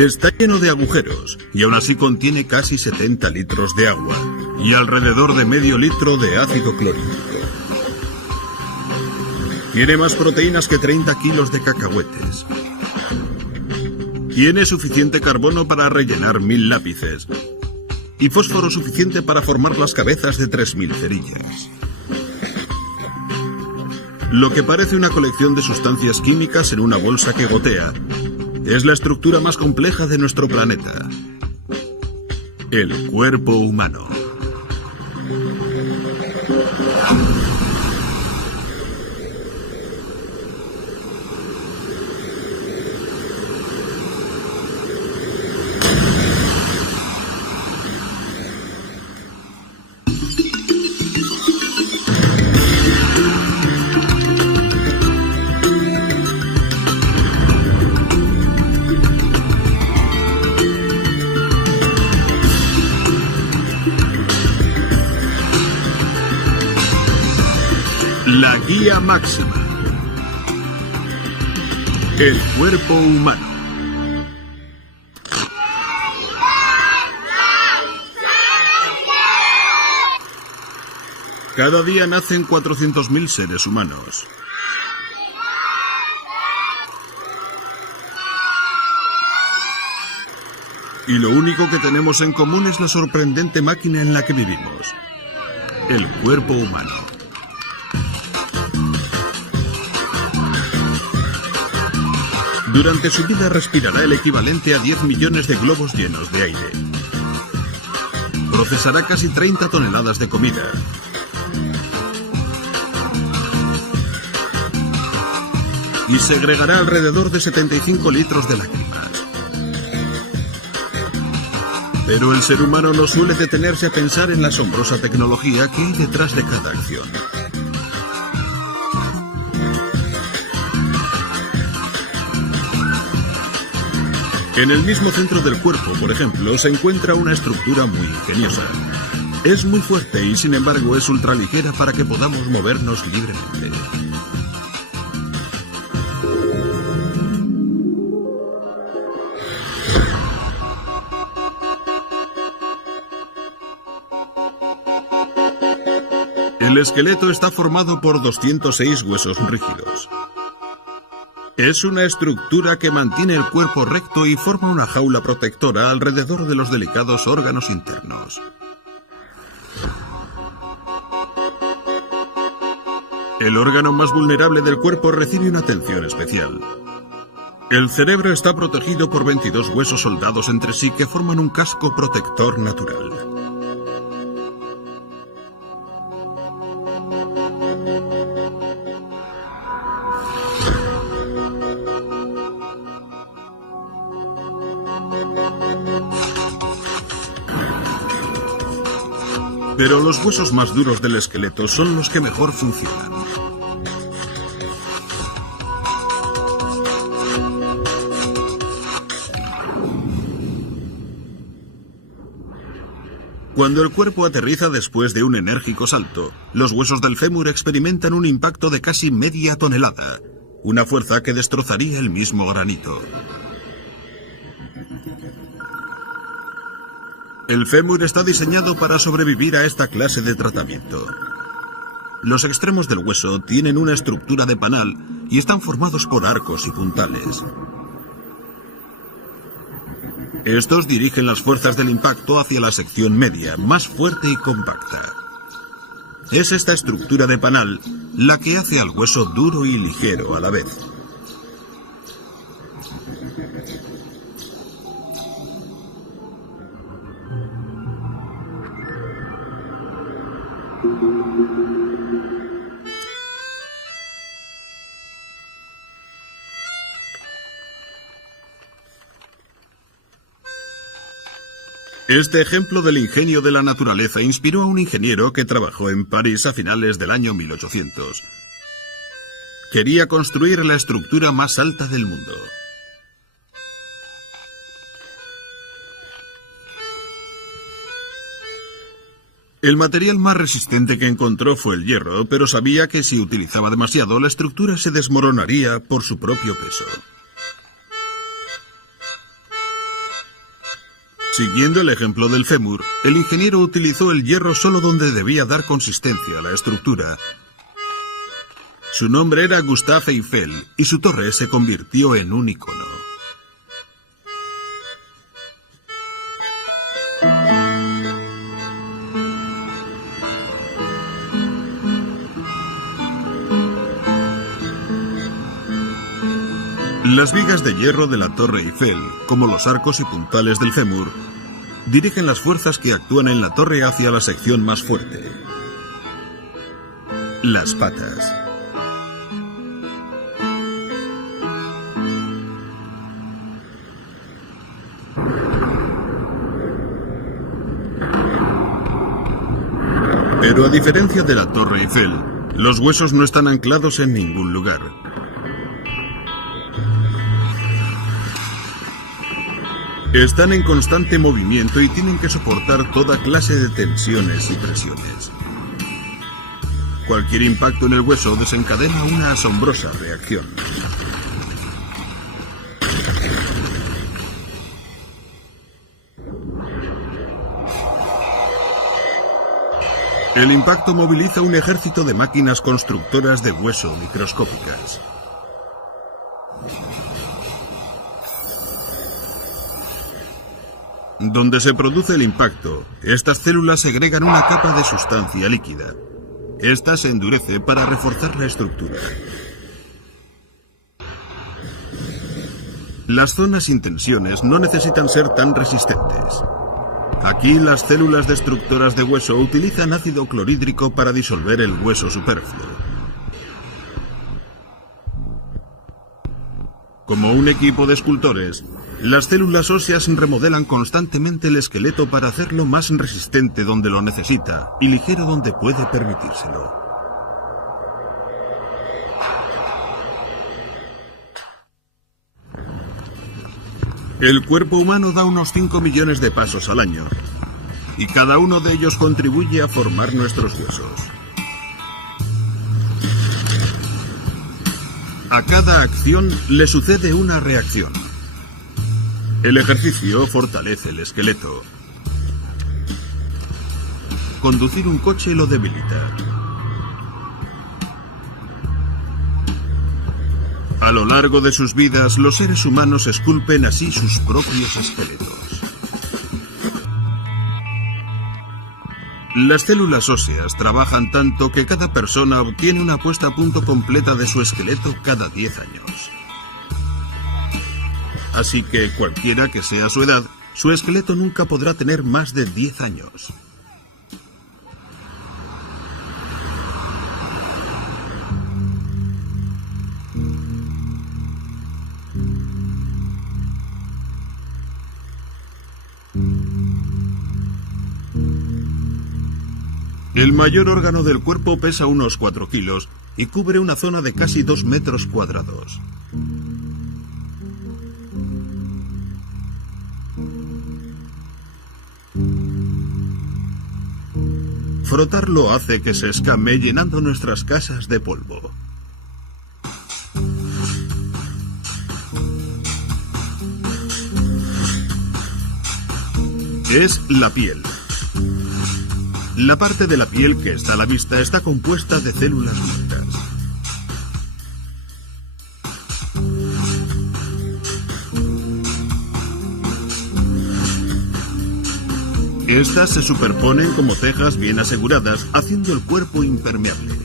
Está lleno de agujeros y aún así contiene casi 70 litros de agua y alrededor de medio litro de ácido clorhídrico. Tiene más proteínas que 30 kilos de cacahuetes. Tiene suficiente carbono para rellenar 1000 lápices y fósforo suficiente para formar las cabezas de 3000 cerillas. Lo que parece una colección de sustancias químicas en una bolsa que gotea es la estructura más compleja de nuestro planeta: el cuerpo humano. La guía máxima. El cuerpo humano. Cada día nacen 400.000 seres humanos. Y lo único que tenemos en común es la sorprendente máquina en la que vivimos: el cuerpo humano. Durante su vida respirará el equivalente a 10 millones de globos llenos de aire. Procesará casi 30 toneladas de comida. Y segregará alrededor de 75 litros de lágrimas. Pero el ser humano no suele detenerse a pensar en la asombrosa tecnología que hay detrás de cada acción. En el mismo centro del cuerpo, por ejemplo, se encuentra una estructura muy ingeniosa. Es muy fuerte y, sin embargo, es ultraligera para que podamos movernos libremente. El esqueleto está formado por 206 huesos rígidos. Es una estructura que mantiene el cuerpo recto y forma una jaula protectora alrededor de los delicados órganos internos. El órgano más vulnerable del cuerpo recibe una atención especial. El cerebro está protegido por 22 huesos soldados entre sí que forman un casco protector natural. Pero los huesos más duros del esqueleto son los que mejor funcionan. Cuando el cuerpo aterriza después de un enérgico salto, los huesos del fémur experimentan un impacto de casi media tonelada, una fuerza que destrozaría el mismo granito. El fémur está diseñado para sobrevivir a esta clase de tratamiento. Los extremos del hueso tienen una estructura de panal y están formados por arcos y puntales. Estos dirigen las fuerzas del impacto hacia la sección media, más fuerte y compacta. Es esta estructura de panal la que hace al hueso duro y ligero a la vez. Este ejemplo del ingenio de la naturaleza inspiró a un ingeniero que trabajó en París a finales del año 1800. Quería construir la estructura más alta del mundo. El material más resistente que encontró fue el hierro, pero sabía que si utilizaba demasiado, la estructura se desmoronaría por su propio peso. Siguiendo el ejemplo del fémur, el ingeniero utilizó el hierro solo donde debía dar consistencia a la estructura. Su nombre era Gustave Eiffel y su torre se convirtió en un icono. Las vigas de hierro de la Torre Eiffel, como los arcos y puntales del fémur, dirigen las fuerzas que actúan en la torre hacia la sección más fuerte: las patas. Pero a diferencia de la Torre Eiffel, los huesos no están anclados en ningún lugar. Están en constante movimiento y tienen que soportar toda clase de tensiones y presiones. Cualquier impacto en el hueso desencadena una asombrosa reacción. El impacto moviliza un ejército de máquinas constructoras de hueso microscópicas. Donde se produce el impacto, estas células segregan una capa de sustancia líquida. Esta se endurece para reforzar la estructura. Las zonas sin tensiones no necesitan ser tan resistentes. Aquí las células destructoras de hueso utilizan ácido clorhídrico para disolver el hueso superfluo. Como un equipo de escultores, las células óseas remodelan constantemente el esqueleto para hacerlo más resistente donde lo necesita y ligero donde puede permitírselo. El cuerpo humano da unos 5 millones de pasos al año, y cada uno de ellos contribuye a formar nuestros huesos. A cada acción le sucede una reacción. El ejercicio fortalece el esqueleto. Conducir un coche lo debilita. A lo largo de sus vidas, los seres humanos esculpen así sus propios esqueletos. Las células óseas trabajan tanto que cada persona obtiene una puesta a punto completa de su esqueleto cada 10 años. Así que cualquiera que sea su edad, su esqueleto nunca podrá tener más de 10 años. El mayor órgano del cuerpo pesa unos 4 kilos y cubre una zona de casi 2 metros cuadrados. Frotarlo hace que se escame llenando nuestras casas de polvo. Es la piel. La parte de la piel que está a la vista está compuesta de células muertas. Estas se superponen como cejas bien aseguradas, haciendo el cuerpo impermeable.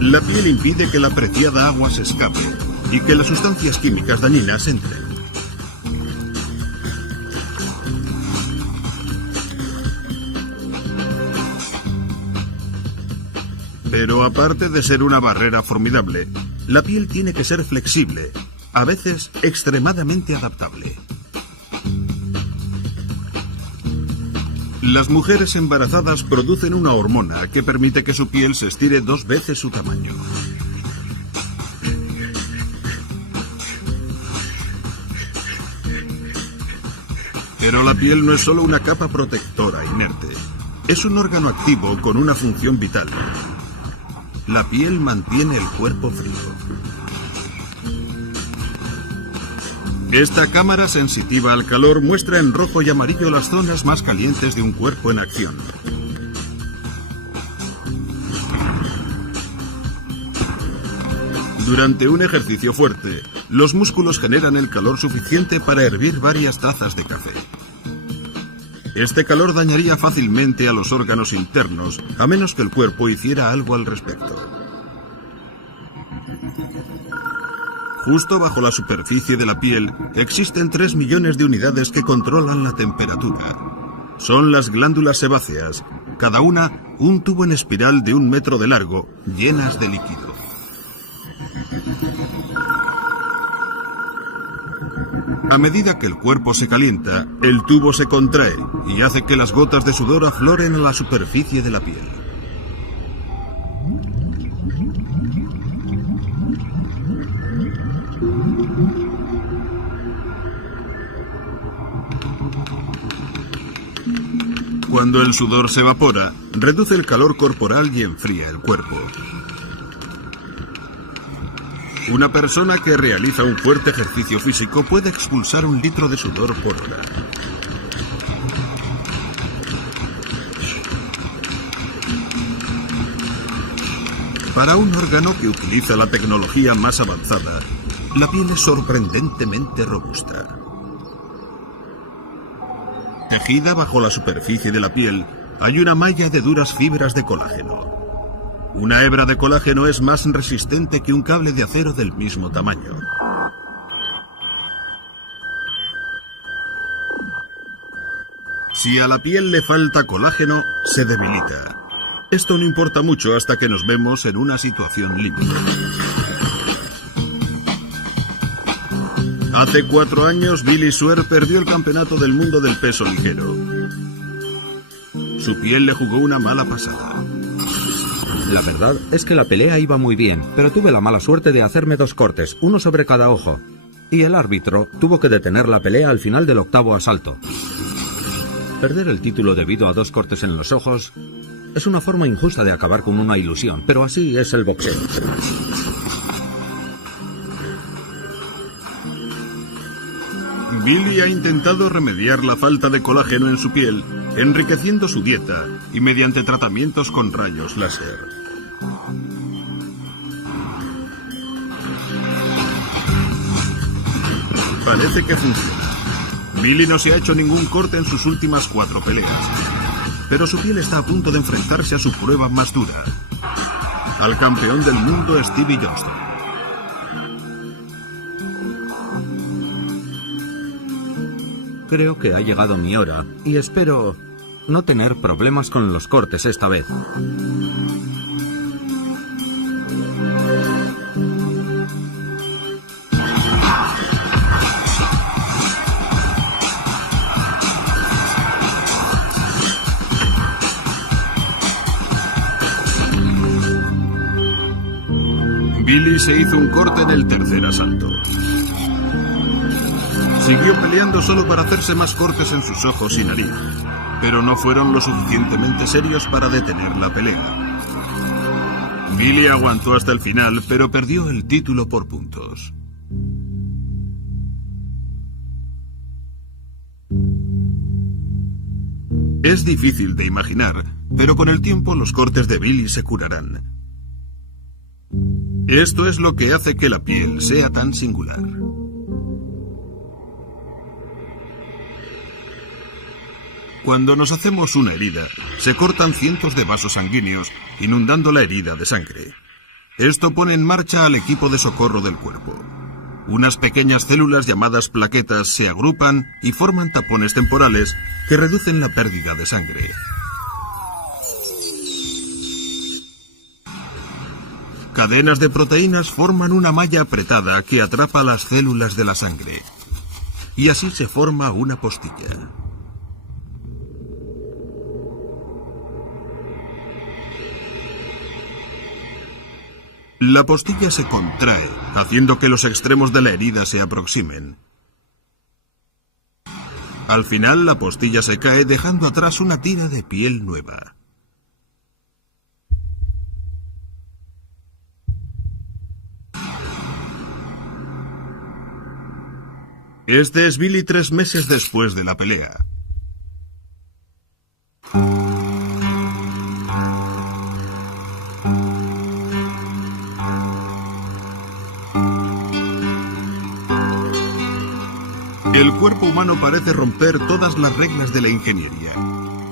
La piel impide que la apreciada agua se escape y que las sustancias químicas dañinas entren. Pero aparte de ser una barrera formidable, la piel tiene que ser flexible, a veces extremadamente adaptable. Las mujeres embarazadas producen una hormona que permite que su piel se estire 2 veces su tamaño. Pero la piel no es solo una capa protectora inerte. Es un órgano activo con una función vital. la piel mantiene el cuerpo frío. Esta cámara sensitiva al calor muestra en rojo y amarillo las zonas más calientes de un cuerpo en acción. Durante un ejercicio fuerte, los músculos generan el calor suficiente para hervir varias tazas de café. Este calor dañaría fácilmente a los órganos internos, a menos que el cuerpo hiciera algo al respecto. Justo bajo la superficie de la piel existen 3 millones de unidades que controlan la temperatura. Son las glándulas sebáceas, cada una un tubo en espiral de 1 metro de largo, llenas de líquido. A medida que el cuerpo se calienta, el tubo se contrae y hace que las gotas de sudor afloren a la superficie de la piel. Cuando el sudor se evapora, reduce el calor corporal y enfría el cuerpo. Una persona que realiza un fuerte ejercicio físico puede expulsar 1 litro de sudor por hora. Para un órgano que utiliza la tecnología más avanzada, la piel es sorprendentemente robusta. Tejida bajo la superficie de la piel, hay una malla de duras fibras de colágeno. Una hebra de colágeno es más resistente que un cable de acero del mismo tamaño. Si a la piel le falta colágeno, se debilita. Esto no importa mucho hasta que nos vemos en una situación límite. Hace 4 años, Billy Swear perdió el campeonato del mundo del peso ligero. Su piel le jugó una mala pasada. La verdad es que la pelea iba muy bien, pero tuve la mala suerte de hacerme 2 cortes, uno sobre cada ojo. Y el árbitro tuvo que detener la pelea al final del 8º asalto. Perder el título debido a 2 cortes en los ojos es una forma injusta de acabar con una ilusión, pero así es el boxeo. Billy ha intentado remediar la falta de colágeno en su piel, enriqueciendo su dieta y mediante tratamientos con rayos láser. Parece que funciona. Billy no se ha hecho ningún corte en sus últimas 4 peleas, pero su piel está a punto de enfrentarse a su prueba más dura, al campeón del mundo Stevie Johnston. Creo que ha llegado mi hora y espero no tener problemas con los cortes esta vez. Billy se hizo un corte en el 3er asalto. Siguió peleando solo para hacerse más cortes en sus ojos y nariz, pero no fueron lo suficientemente serios para detener la pelea. Billy aguantó hasta el final, pero perdió el título por puntos. Es difícil de imaginar, pero con el tiempo los cortes de Billy se curarán. Esto es lo que hace que la piel sea tan singular. Cuando nos hacemos una herida, se cortan cientos de vasos sanguíneos, inundando la herida de sangre. Esto pone en marcha al equipo de socorro del cuerpo. Unas pequeñas células llamadas plaquetas se agrupan y forman tapones temporales que reducen la pérdida de sangre. Cadenas de proteínas forman una malla apretada que atrapa las células de la sangre. Y así se forma una postilla. La postilla se contrae, haciendo que los extremos de la herida se aproximen. Al final, la postilla se cae, dejando atrás una tira de piel nueva. Este es Billy 3 meses después de la pelea. El cuerpo humano parece romper todas las reglas de la ingeniería.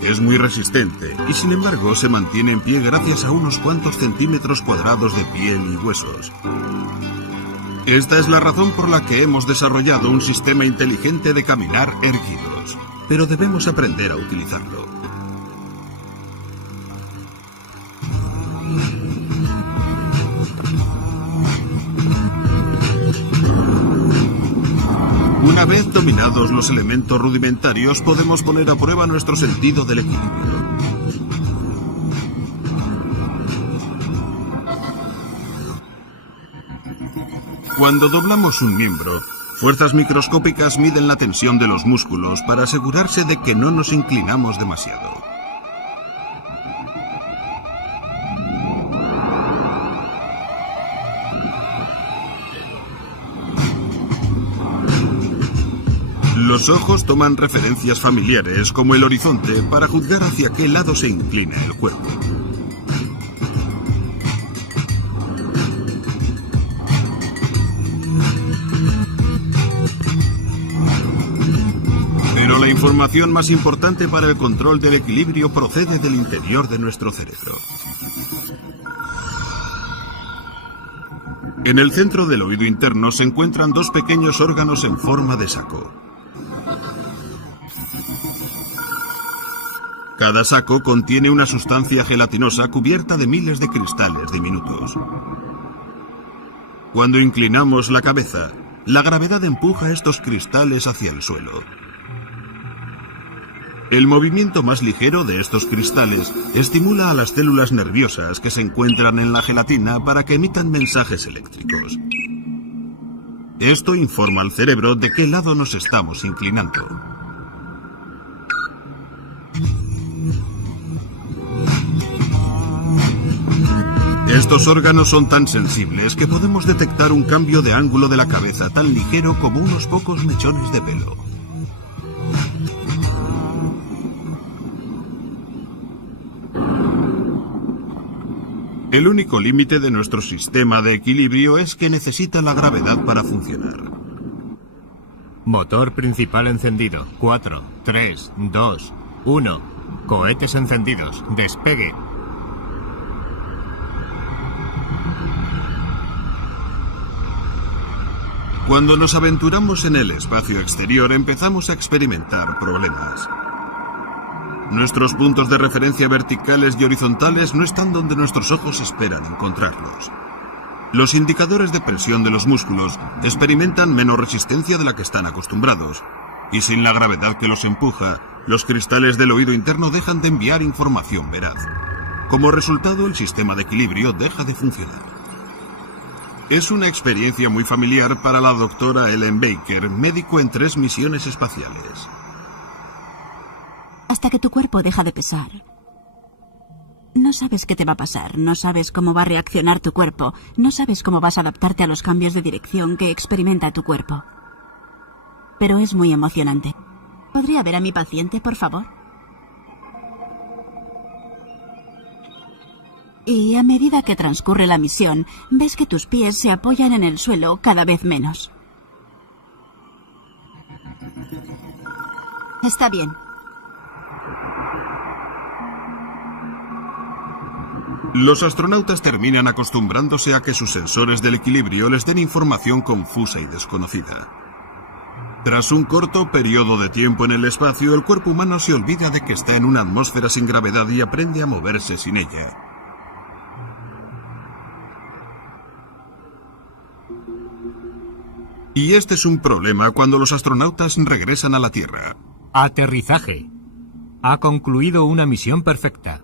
Es muy resistente y sin embargo se mantiene en pie gracias a unos cuantos centímetros cuadrados de piel y huesos. Esta es la razón por la que hemos desarrollado un sistema inteligente de caminar erguidos, pero debemos aprender a utilizarlo. Una vez dominados los elementos rudimentarios, podemos poner a prueba nuestro sentido del equilibrio. Cuando doblamos un miembro, fuerzas microscópicas miden la tensión de los músculos para asegurarse de que no nos inclinamos demasiado. Los ojos toman referencias familiares como el horizonte para juzgar hacia qué lado se inclina el cuerpo. Pero la información más importante para el control del equilibrio procede del interior de nuestro cerebro. En el centro del oído interno se encuentran dos pequeños órganos en forma de saco. Cada saco contiene una sustancia gelatinosa cubierta de miles de cristales diminutos. Cuando inclinamos la cabeza, la gravedad empuja estos cristales hacia el suelo. El movimiento más ligero de estos cristales estimula a las células nerviosas que se encuentran en la gelatina para que emitan mensajes eléctricos. Esto informa al cerebro de qué lado nos estamos inclinando. Estos órganos son tan sensibles que podemos detectar un cambio de ángulo de la cabeza tan ligero como unos pocos mechones de pelo. El único límite de nuestro sistema de equilibrio es que necesita la gravedad para funcionar. Motor principal encendido. 4, 3, 2, 1. Cohetes encendidos. Despegue. Cuando nos aventuramos en el espacio exterior, empezamos a experimentar problemas. Nuestros puntos de referencia verticales y horizontales no están donde nuestros ojos esperan encontrarlos. Los indicadores de presión de los músculos experimentan menos resistencia de la que están acostumbrados, y sin la gravedad que los empuja, los cristales del oído interno dejan de enviar información veraz. Como resultado, el sistema de equilibrio deja de funcionar. Es una experiencia muy familiar para la doctora Ellen Baker, médico en 3 misiones espaciales. Hasta que tu cuerpo deja de pesar. No sabes qué te va a pasar, no sabes cómo va a reaccionar tu cuerpo, no sabes cómo vas a adaptarte a los cambios de dirección que experimenta tu cuerpo. Pero es muy emocionante. ¿Podría ver a mi paciente, por favor? Y a medida que transcurre la misión, ves que tus pies se apoyan en el suelo cada vez menos. Está bien. Los astronautas terminan acostumbrándose a que sus sensores del equilibrio les den información confusa y desconocida. Tras un corto periodo de tiempo en el espacio, el cuerpo humano se olvida de que está en una atmósfera sin gravedad y aprende a moverse sin ella. Y este es un problema cuando los astronautas regresan a la Tierra. Aterrizaje. Ha concluido una misión perfecta.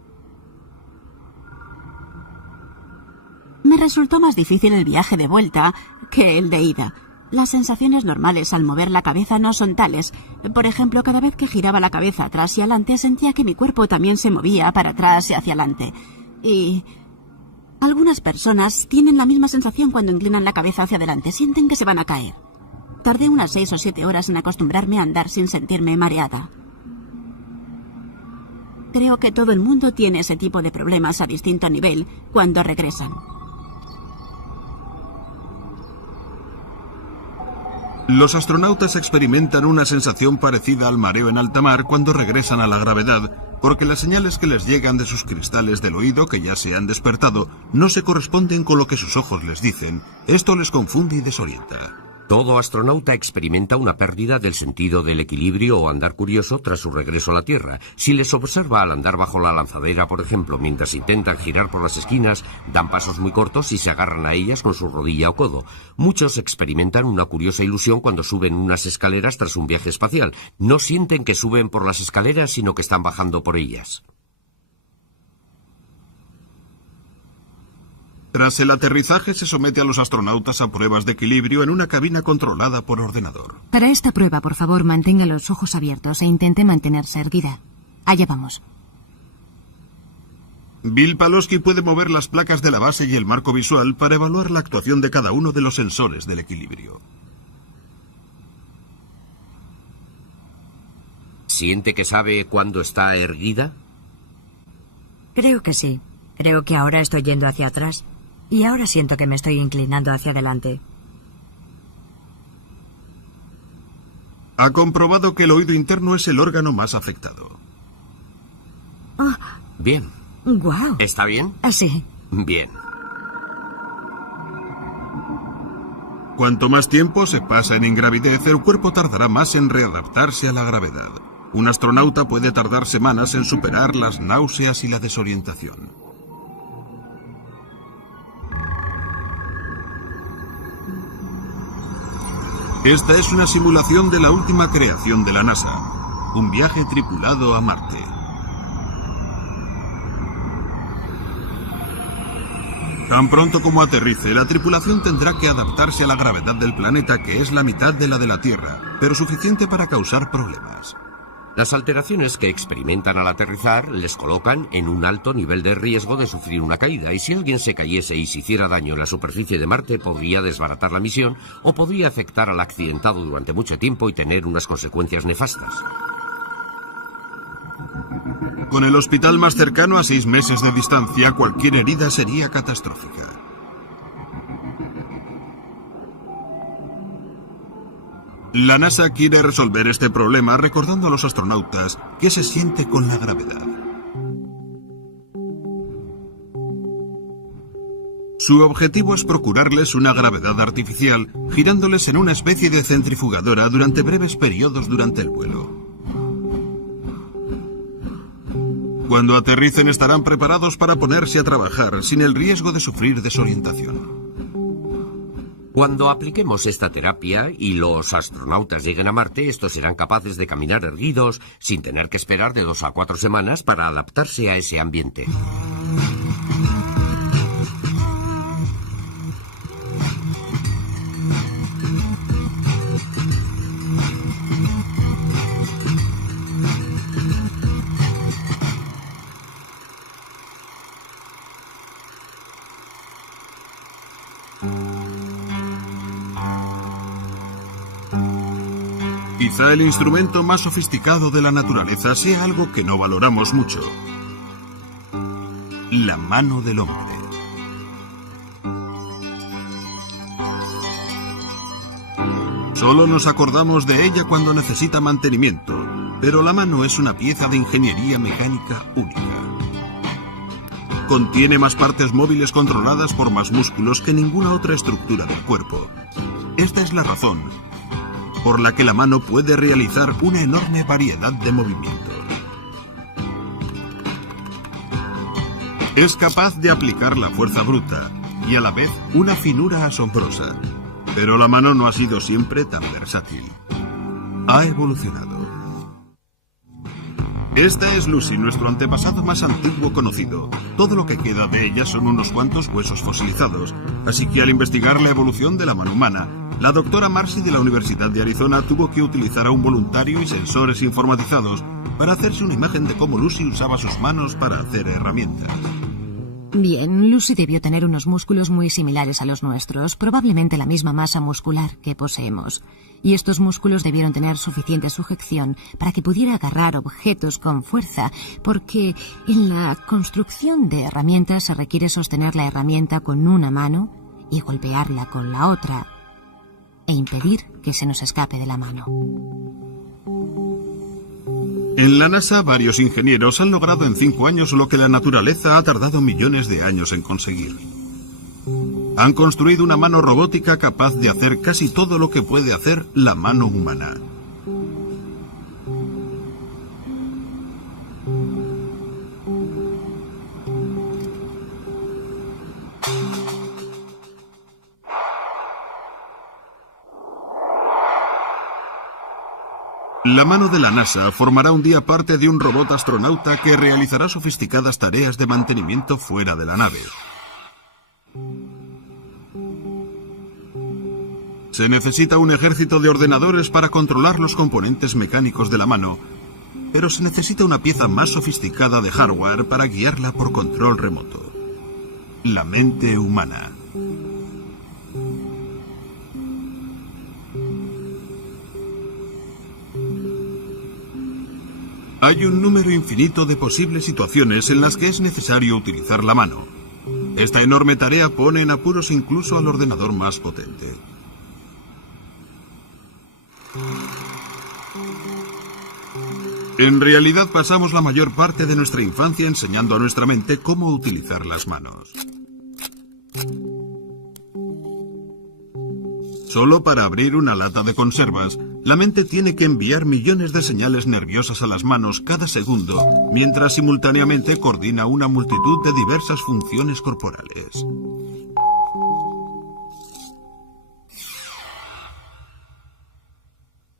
Me resultó más difícil el viaje de vuelta que el de ida. Las sensaciones normales al mover la cabeza no son tales. Por ejemplo, cada vez que giraba la cabeza atrás y adelante, sentía que mi cuerpo también se movía para atrás y hacia adelante. Y algunas personas tienen la misma sensación cuando inclinan la cabeza hacia adelante. Sienten que se van a caer. Tardé unas 6 o 7 horas en acostumbrarme a andar sin sentirme mareada. Creo que todo el mundo tiene ese tipo de problemas a distinto nivel cuando regresan. Los astronautas experimentan una sensación parecida al mareo en alta mar cuando regresan a la gravedad, porque las señales que les llegan de sus cristales del oído, que ya se han despertado, no se corresponden con lo que sus ojos les dicen. Esto les confunde y desorienta. Todo astronauta experimenta una pérdida del sentido del equilibrio o andar curioso tras su regreso a la Tierra. Si les observa al andar bajo la lanzadera, por ejemplo, mientras intentan girar por las esquinas, dan pasos muy cortos y se agarran a ellas con su rodilla o codo. Muchos experimentan una curiosa ilusión cuando suben unas escaleras tras un viaje espacial. No sienten que suben por las escaleras, sino que están bajando por ellas. Tras el aterrizaje se somete a los astronautas a pruebas de equilibrio en una cabina controlada por ordenador. Para esta prueba, por favor, mantenga los ojos abiertos e intente mantenerse erguida. Allá vamos. Bill Pawlowski puede mover las placas de la base y el marco visual para evaluar la actuación de cada uno de los sensores del equilibrio. ¿Siente que sabe cuándo está erguida? Creo que sí. Creo que ahora estoy yendo hacia atrás. Y ahora siento que me estoy inclinando hacia adelante. Ha comprobado que el oído interno es el órgano más afectado. Oh, Bien. ¡guau! ¿Está bien? Sí. Bien. Cuanto más tiempo se pasa en ingravidez, el cuerpo tardará más en readaptarse a la gravedad. Un astronauta puede tardar semanas en superar las náuseas y la desorientación. Esta es una simulación de la última creación de la NASA, un viaje tripulado a Marte. Tan pronto como aterrice, la tripulación tendrá que adaptarse a la gravedad del planeta, que es la mitad de la de la Tierra, pero suficiente para causar problemas. Las alteraciones que experimentan al aterrizar les colocan en un alto nivel de riesgo de sufrir una caída, y si alguien se cayese y se hiciera daño en la superficie de Marte, podría desbaratar la misión o podría afectar al accidentado durante mucho tiempo y tener unas consecuencias nefastas. Con el hospital más cercano a 6 meses de distancia, cualquier herida sería catastrófica. La NASA quiere resolver este problema recordando a los astronautas qué se siente con la gravedad. Su objetivo es procurarles una gravedad artificial, girándoles en una especie de centrifugadora durante breves periodos durante el vuelo. Cuando aterricen estarán preparados para ponerse a trabajar sin el riesgo de sufrir desorientación. Cuando apliquemos esta terapia y los astronautas lleguen a Marte, estos serán capaces de caminar erguidos sin tener que esperar de 2 a 4 semanas para adaptarse a ese ambiente. Quizá el instrumento más sofisticado de la naturaleza sea algo que no valoramos mucho: la mano del hombre. Solo nos acordamos de ella cuando necesita mantenimiento, pero la mano es una pieza de ingeniería mecánica única. Contiene más partes móviles controladas por más músculos que ninguna otra estructura del cuerpo. Esta es la razón por la que la mano puede realizar una enorme variedad de movimientos. Es capaz de aplicar la fuerza bruta y a la vez una finura asombrosa. Pero la mano no ha sido siempre tan versátil. Ha evolucionado. Esta es Lucy, nuestro antepasado más antiguo conocido. Todo lo que queda de ella son unos cuantos huesos fosilizados. Así que al investigar la evolución de la mano humana, la doctora Marcy de la Universidad de Arizona tuvo que utilizar a un voluntario y sensores informatizados para hacerse una imagen de cómo Lucy usaba sus manos para hacer herramientas. Bien, Lucy debió tener unos músculos muy similares a los nuestros, probablemente la misma masa muscular que poseemos. y estos músculos debieron tener suficiente sujeción para que pudiera agarrar objetos con fuerza, porque en la construcción de herramientas se requiere sostener la herramienta con una mano y golpearla con la otra, e impedir que se nos escape de la mano. En la NASA, varios ingenieros han logrado en 5 años lo que la naturaleza ha tardado millones de años en conseguir. Han construido una mano robótica capaz de hacer casi todo lo que puede hacer la mano humana. La mano de la NASA formará un día parte de un robot astronauta que realizará sofisticadas tareas de mantenimiento fuera de la nave. Se necesita un ejército de ordenadores para controlar los componentes mecánicos de la mano, pero se necesita una pieza más sofisticada de hardware para guiarla por control remoto. La mente humana. Hay un número infinito de posibles situaciones en las que es necesario utilizar la mano. Esta enorme tarea pone en apuros incluso al ordenador más potente. En realidad pasamos la mayor parte de nuestra infancia enseñando a nuestra mente cómo utilizar las manos. Solo para abrir una lata de conservas, la mente tiene que enviar millones de señales nerviosas a las manos cada segundo, mientras simultáneamente coordina una multitud de diversas funciones corporales.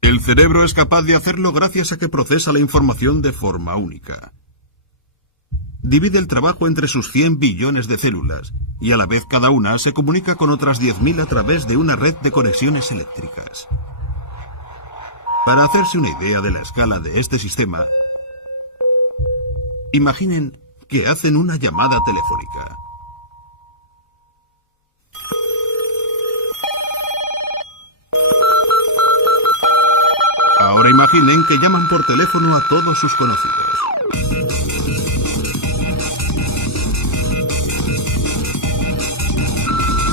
El cerebro es capaz de hacerlo gracias a que procesa la información de forma única. Divide el trabajo entre sus 100 billones de células, y a la vez cada una se comunica con otras 10.000 a través de una red de conexiones eléctricas. Para hacerse una idea de la escala de este sistema, imaginen que hacen una llamada telefónica. Ahora imaginen que llaman por teléfono a todos sus conocidos.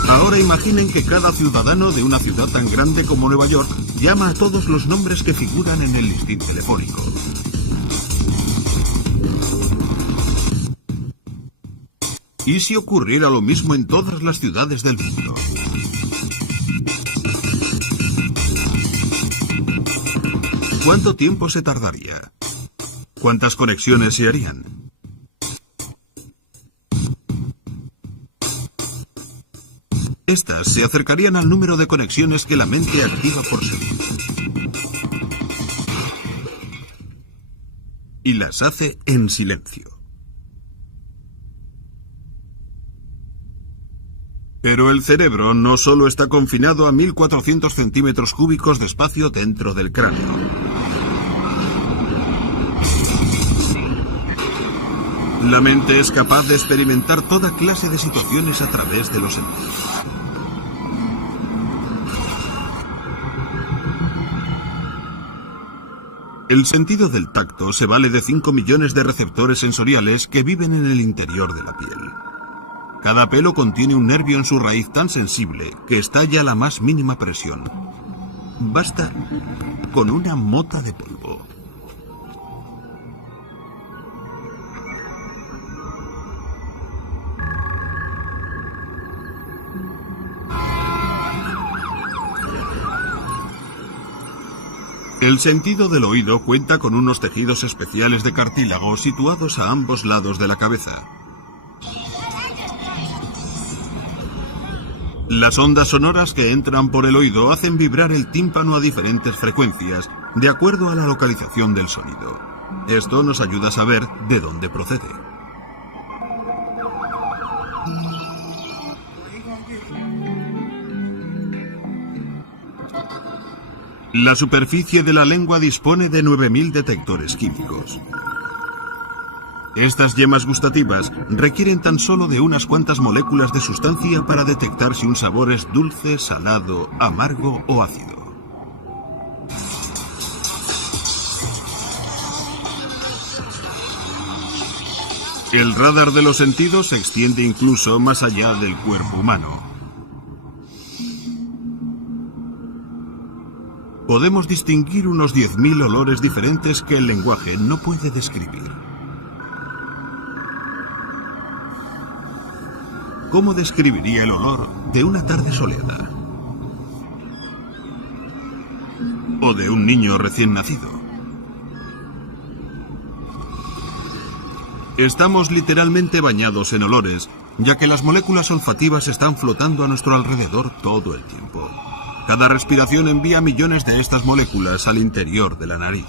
Ahora imaginen que cada ciudadano de una ciudad tan grande como Nueva York llama a todos los nombres que figuran en el listín telefónico. ¿Y si ocurriera lo mismo en todas las ciudades del mundo? ¿Cuánto tiempo se tardaría? ¿Cuántas conexiones se harían? Estas se acercarían al número de conexiones que la mente activa por segundo. Y las hace en silencio. Pero el cerebro no solo está confinado a 1400 centímetros cúbicos de espacio dentro del cráneo. La mente es capaz de experimentar toda clase de situaciones a través de los sentidos. El sentido del tacto se vale de 5 millones de receptores sensoriales que viven en el interior de la piel. Cada pelo contiene un nervio en su raíz tan sensible que estalla a la más mínima presión. Basta con una mota de polvo. El sentido del oído cuenta con unos tejidos especiales de cartílago situados a ambos lados de la cabeza. Las ondas sonoras que entran por el oído hacen vibrar el tímpano a diferentes frecuencias, de acuerdo a la localización del sonido. Esto nos ayuda a saber de dónde procede. La superficie de la lengua dispone de 9000 detectores químicos. Estas yemas gustativas requieren tan solo de unas cuantas moléculas de sustancia para detectar si un sabor es dulce, salado, amargo o ácido. El radar de los sentidos se extiende incluso más allá del cuerpo humano. Podemos distinguir unos 10.000 olores diferentes que el lenguaje no puede describir. ¿Cómo describiría el olor de una tarde soleada? ¿O de un niño recién nacido? Estamos literalmente bañados en olores, ya que las moléculas olfativas están flotando a nuestro alrededor todo el tiempo. Cada respiración envía millones de estas moléculas al interior de la nariz.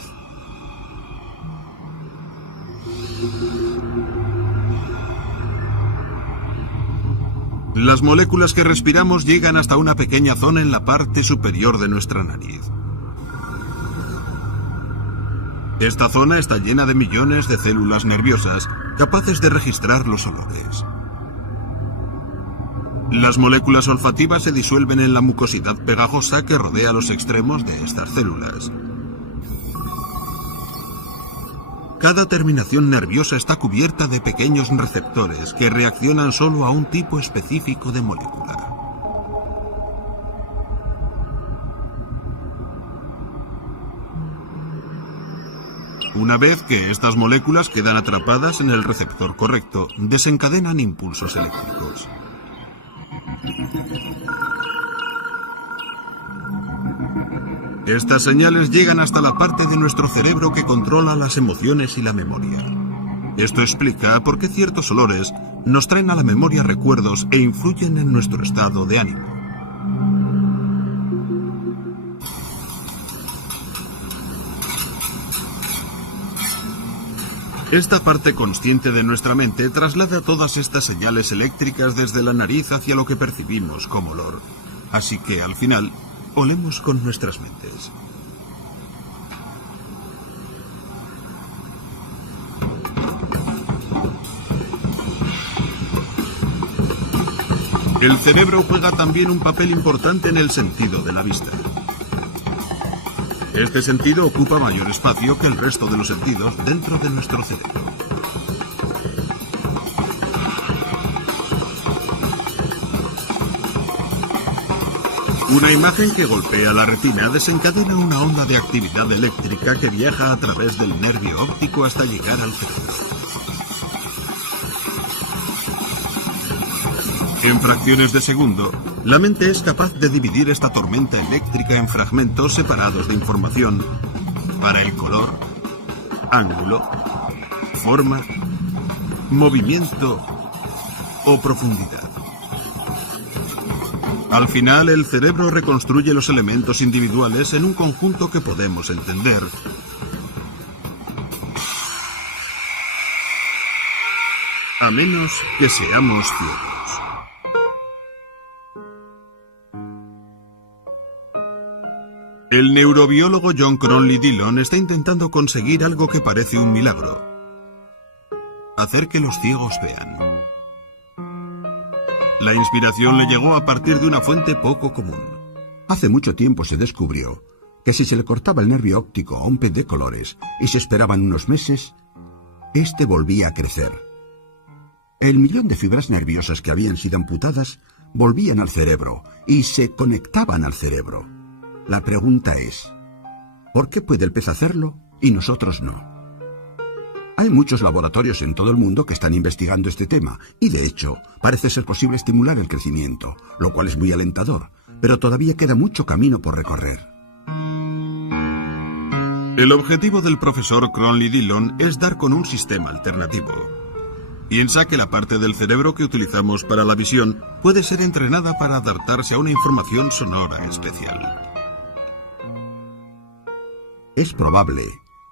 Las moléculas que respiramos llegan hasta una pequeña zona en la parte superior de nuestra nariz. Esta zona está llena de millones de células nerviosas capaces de registrar los olores. Las moléculas olfativas se disuelven en la mucosidad pegajosa que rodea los extremos de estas células. Cada terminación nerviosa está cubierta de pequeños receptores que reaccionan solo a un tipo específico de molécula. Una vez que estas moléculas quedan atrapadas en el receptor correcto, desencadenan impulsos eléctricos. Estas señales llegan hasta la parte de nuestro cerebro que controla las emociones y la memoria. Esto explica por qué ciertos olores nos traen a la memoria recuerdos e influyen en nuestro estado de ánimo. Esta parte consciente de nuestra mente traslada todas estas señales eléctricas desde la nariz hacia lo que percibimos como olor. Así que, al final, olemos con nuestras mentes. El cerebro juega también un papel importante en el sentido de la vista. Este sentido ocupa mayor espacio que el resto de los sentidos dentro de nuestro cerebro. Una imagen que golpea la retina desencadena una onda de actividad eléctrica que viaja a través del nervio óptico hasta llegar al cerebro. En fracciones de segundo, la mente es capaz de dividir esta tormenta eléctrica en fragmentos separados de información para el color, ángulo, forma, movimiento o profundidad. Al final, el cerebro reconstruye los elementos individuales en un conjunto que podemos entender. A menos que seamos ciegos. El neurobiólogo John Cronley Dillon está intentando conseguir algo que parece un milagro: hacer que los ciegos vean. La inspiración le llegó a partir de una fuente poco común. Hace mucho tiempo se descubrió que si se le cortaba el nervio óptico a un pez de colores y se esperaban unos meses, este volvía a crecer. El millón de fibras nerviosas que habían sido amputadas volvían al cerebro y se conectaban al cerebro. La pregunta es, ¿por qué puede el pez hacerlo y nosotros no? Hay muchos laboratorios en todo el mundo que están investigando este tema y, de hecho, parece ser posible estimular el crecimiento, lo cual es muy alentador, pero todavía queda mucho camino por recorrer. El objetivo del profesor Cronley Dillon es dar con un sistema alternativo. Piensa que la parte del cerebro que utilizamos para la visión puede ser entrenada para adaptarse a una información sonora especial. Es probable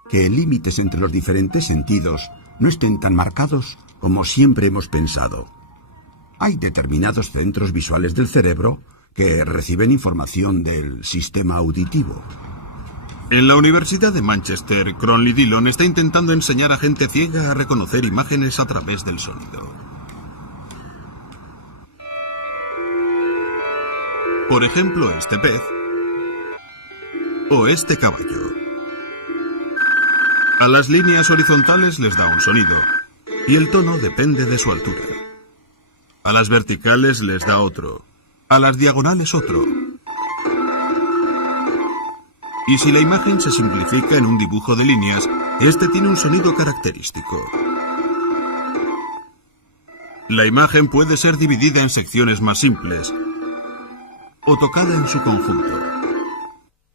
que límites entre los diferentes sentidos no estén tan marcados como siempre hemos pensado. Hay determinados centros visuales del cerebro que reciben información del sistema auditivo. En la Universidad de Manchester, Cronley Dillon está intentando enseñar a gente ciega a reconocer imágenes a través del sonido. Por ejemplo, este pez o este caballo. A las líneas horizontales les da un sonido y el tono depende de su altura. A las verticales les da otro, a las diagonales otro. Y si la imagen se simplifica en un dibujo de líneas, este tiene un sonido característico. La imagen puede ser dividida en secciones más simples o tocada en su conjunto.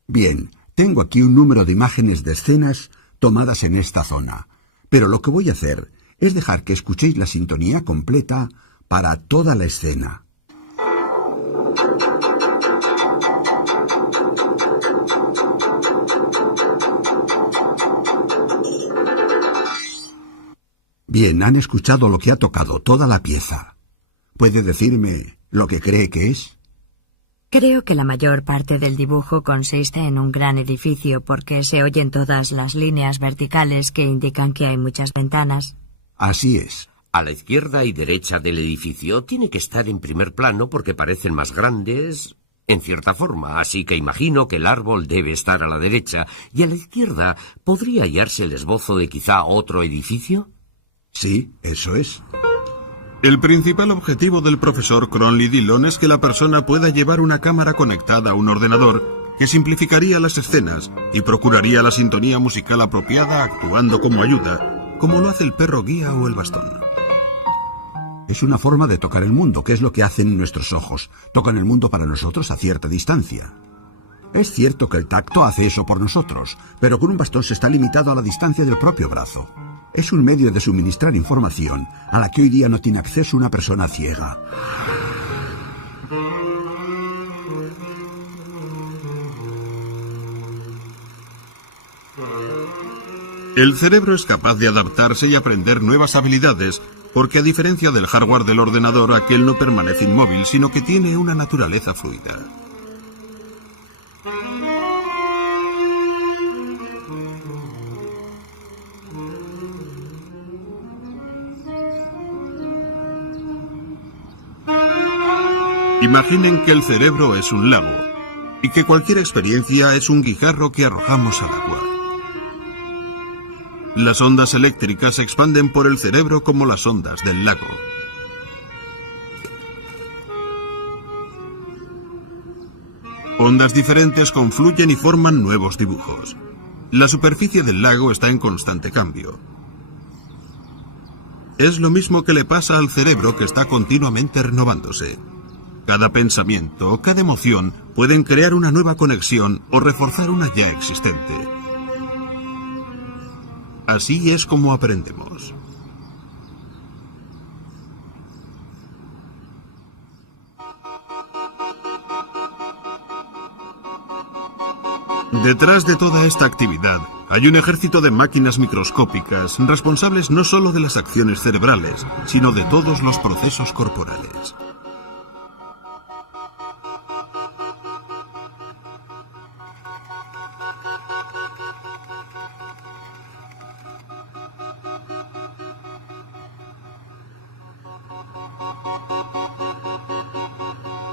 Bien, tengo aquí un número de imágenes de escenas tomadas en esta zona, pero lo que voy a hacer es dejar que escuchéis la sintonía completa para toda la escena. Bien, han escuchado lo que ha tocado toda la pieza. ¿Puede decirme lo que cree que es? Creo que la mayor parte del dibujo consiste en un gran edificio porque se oyen todas las líneas verticales que indican que hay muchas ventanas. Así es. A la izquierda y derecha del edificio tiene que estar en primer plano porque parecen más grandes, en cierta forma, así que imagino que el árbol debe estar a la derecha, y a la izquierda podría hallarse el esbozo de quizá otro edificio. Sí, eso es. El principal objetivo del profesor Cronley Dillon es que la persona pueda llevar una cámara conectada a un ordenador que simplificaría las escenas y procuraría la sintonía musical apropiada actuando como ayuda, como lo hace el perro guía o el bastón. Es una forma de tocar el mundo, que es lo que hacen nuestros ojos. Tocan el mundo para nosotros a cierta distancia. Es cierto que el tacto hace eso por nosotros, pero con un bastón se está limitado a la distancia del propio brazo. Es un medio de suministrar información a la que hoy día no tiene acceso una persona ciega. El cerebro es capaz de adaptarse y aprender nuevas habilidades, porque a diferencia del hardware del ordenador, aquel no permanece inmóvil, sino que tiene una naturaleza fluida. Imaginen que el cerebro es un lago y que cualquier experiencia es un guijarro que arrojamos al agua. Las ondas eléctricas se expanden por el cerebro como las ondas del lago. Ondas diferentes confluyen y forman nuevos dibujos. La superficie del lago está en constante cambio. Es lo mismo que le pasa al cerebro, que está continuamente renovándose. Cada pensamiento, cada emoción pueden crear una nueva conexión o reforzar una ya existente. Así es como aprendemos. Detrás de toda esta actividad hay un ejército de máquinas microscópicas responsables no solo de las acciones cerebrales, sino de todos los procesos corporales.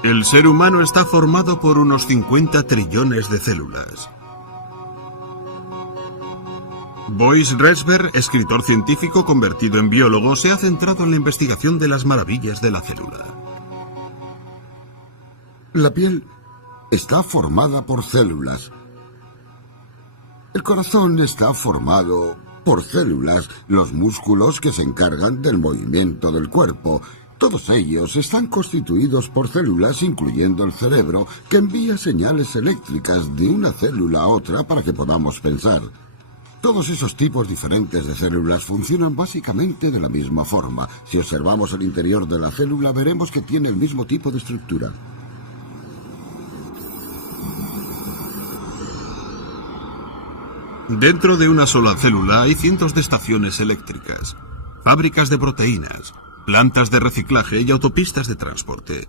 El ser humano está formado por unos 50 trillones de células. Boyce Resberg, escritor científico convertido en biólogo, se ha centrado en la investigación de las maravillas de la célula. La piel está formada por células. El corazón está formado por células, los músculos que se encargan del movimiento del cuerpo. Todos ellos están constituidos por células, incluyendo el cerebro, que envía señales eléctricas de una célula a otra para que podamos pensar. Todos esos tipos diferentes de células funcionan básicamente de la misma forma. Si observamos el interior de la célula, veremos que tiene el mismo tipo de estructura. Dentro de una sola célula hay cientos de estaciones eléctricas, fábricas de proteínas, plantas de reciclaje y autopistas de transporte.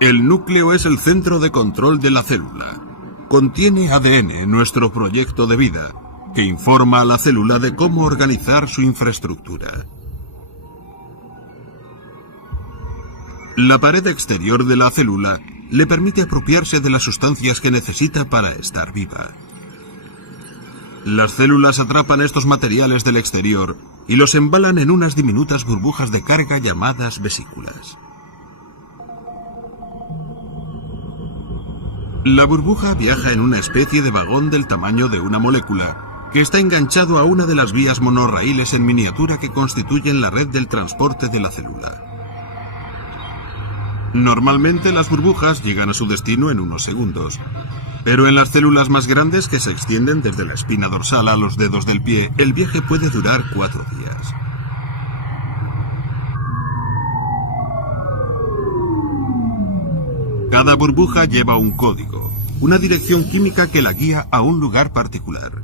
El núcleo es el centro de control de la célula. Contiene ADN, nuestro proyecto de vida, que informa a la célula de cómo organizar su infraestructura. La pared exterior de la célula le permite apropiarse de las sustancias que necesita para estar viva. Las células atrapan estos materiales del exterior y los embalan en unas diminutas burbujas de carga llamadas vesículas. La burbuja viaja en una especie de vagón del tamaño de una molécula, que está enganchado a una de las vías monorraíles en miniatura que constituyen la red del transporte de la célula. Normalmente las burbujas llegan a su destino en unos segundos, pero en las células más grandes, que se extienden desde la espina dorsal a los dedos del pie, el viaje puede durar 4 días. Cada burbuja lleva un código, una dirección química que la guía a un lugar particular.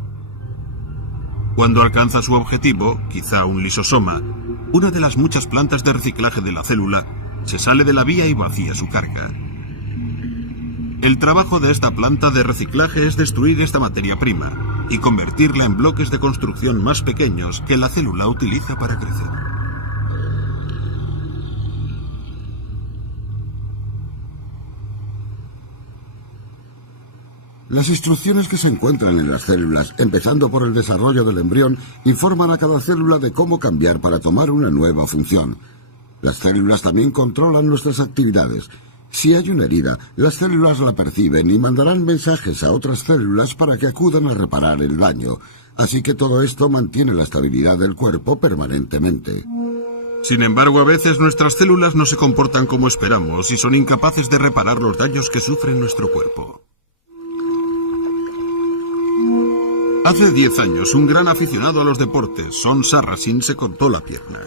Cuando alcanza su objetivo, quizá un lisosoma, una de las muchas plantas de reciclaje de la célula, se sale de la vía y vacía su carga. El trabajo de esta planta de reciclaje es destruir esta materia prima y convertirla en bloques de construcción más pequeños que la célula utiliza para crecer. Las instrucciones que se encuentran en las células, empezando por el desarrollo del embrión, informan a cada célula de cómo cambiar para tomar una nueva función. Las células también controlan nuestras actividades. Si hay una herida, las células la perciben y mandarán mensajes a otras células para que acudan a reparar el daño. Así que todo esto mantiene la estabilidad del cuerpo permanentemente. Sin embargo, a veces nuestras células no se comportan como esperamos y son incapaces de reparar los daños que sufre nuestro cuerpo. Hace 10 años, un gran aficionado a los deportes, Son Sarracen, se cortó la pierna.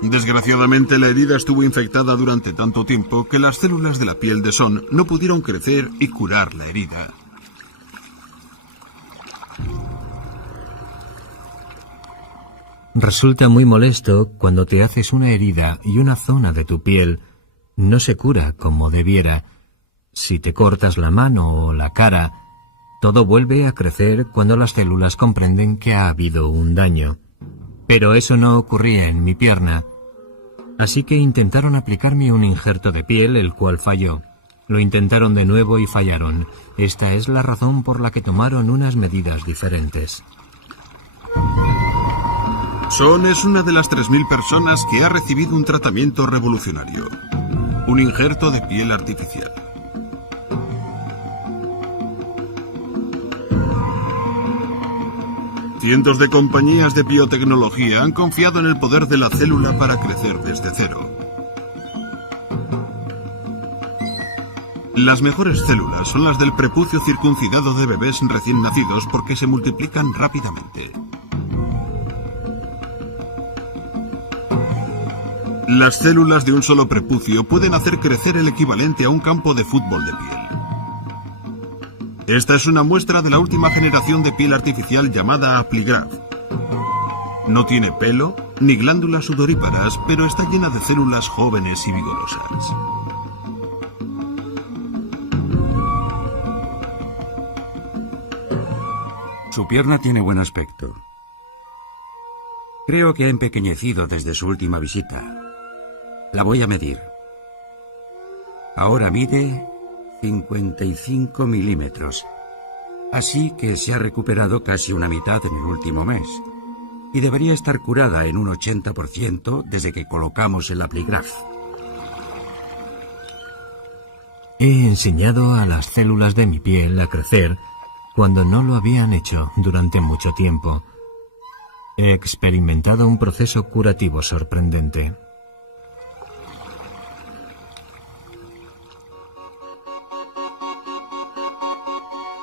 Desgraciadamente, la herida estuvo infectada durante tanto tiempo que las células de la piel de Son no pudieron crecer y curar la herida. Resulta muy molesto cuando te haces una herida y una zona de tu piel no se cura como debiera. Si te cortas la mano o la cara, todo vuelve a crecer cuando las células comprenden que ha habido un daño. Pero eso no ocurría en mi pierna. Así que intentaron aplicarme un injerto de piel, el cual falló. Lo intentaron de nuevo y fallaron. Esta es la razón por la que tomaron unas medidas diferentes. Son es una de las 3.000 personas que ha recibido un tratamiento revolucionario. Un injerto de piel artificial. Cientos de compañías de biotecnología han confiado en el poder de la célula para crecer desde cero. Las mejores células son las del prepucio circuncidado de bebés recién nacidos porque se multiplican rápidamente. Las células de un solo prepucio pueden hacer crecer el equivalente a un campo de fútbol de piel. Esta es una muestra de la última generación de piel artificial llamada Apligraf. No tiene pelo ni glándulas sudoríparas, pero está llena de células jóvenes y vigorosas. Su pierna tiene buen aspecto. Creo que ha empequeñecido desde su última visita. La voy a medir. Ahora mide 55 milímetros. Así que se ha recuperado casi una mitad en el último mes. Y debería estar curada en un 80% desde que colocamos el Apligraf. He enseñado a las células de mi piel a crecer cuando no lo habían hecho durante mucho tiempo. He experimentado un proceso curativo sorprendente.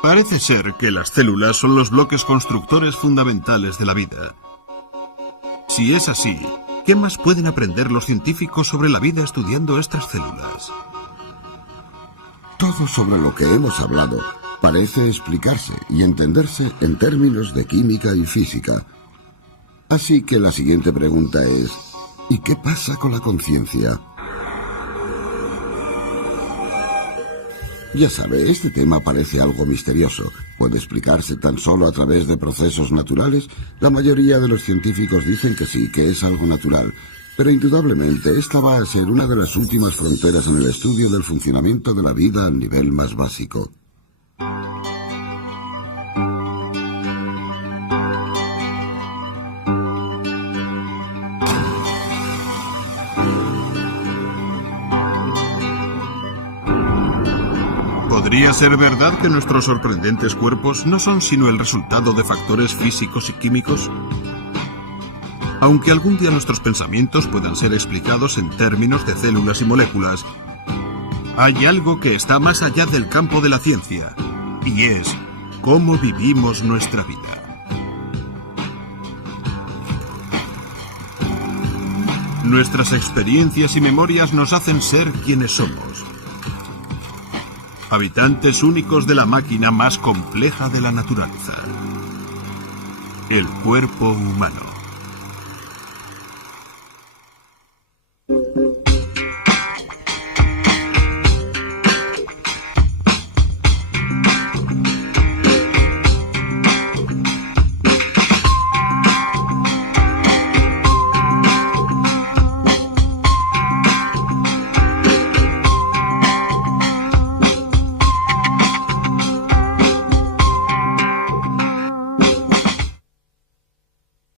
Parece ser que las células son los bloques constructores fundamentales de la vida. Si es así, ¿qué más pueden aprender los científicos sobre la vida estudiando estas células? Todo sobre lo que hemos hablado parece explicarse y entenderse en términos de química y física. Así que la siguiente pregunta es, ¿y qué pasa con la conciencia? Ya sabe, este tema parece algo misterioso. ¿Puede explicarse tan solo a través de procesos naturales? La mayoría de los científicos dicen que sí, que es algo natural. Pero indudablemente esta va a ser una de las últimas fronteras en el estudio del funcionamiento de la vida al nivel más básico. ¿Podría ser verdad que nuestros sorprendentes cuerpos no son sino el resultado de factores físicos y químicos? Aunque algún día nuestros pensamientos puedan ser explicados en términos de células y moléculas, hay algo que está más allá del campo de la ciencia, y es cómo vivimos nuestra vida. Nuestras experiencias y memorias nos hacen ser quienes somos. Habitantes únicos de la máquina más compleja de la naturaleza. El cuerpo humano.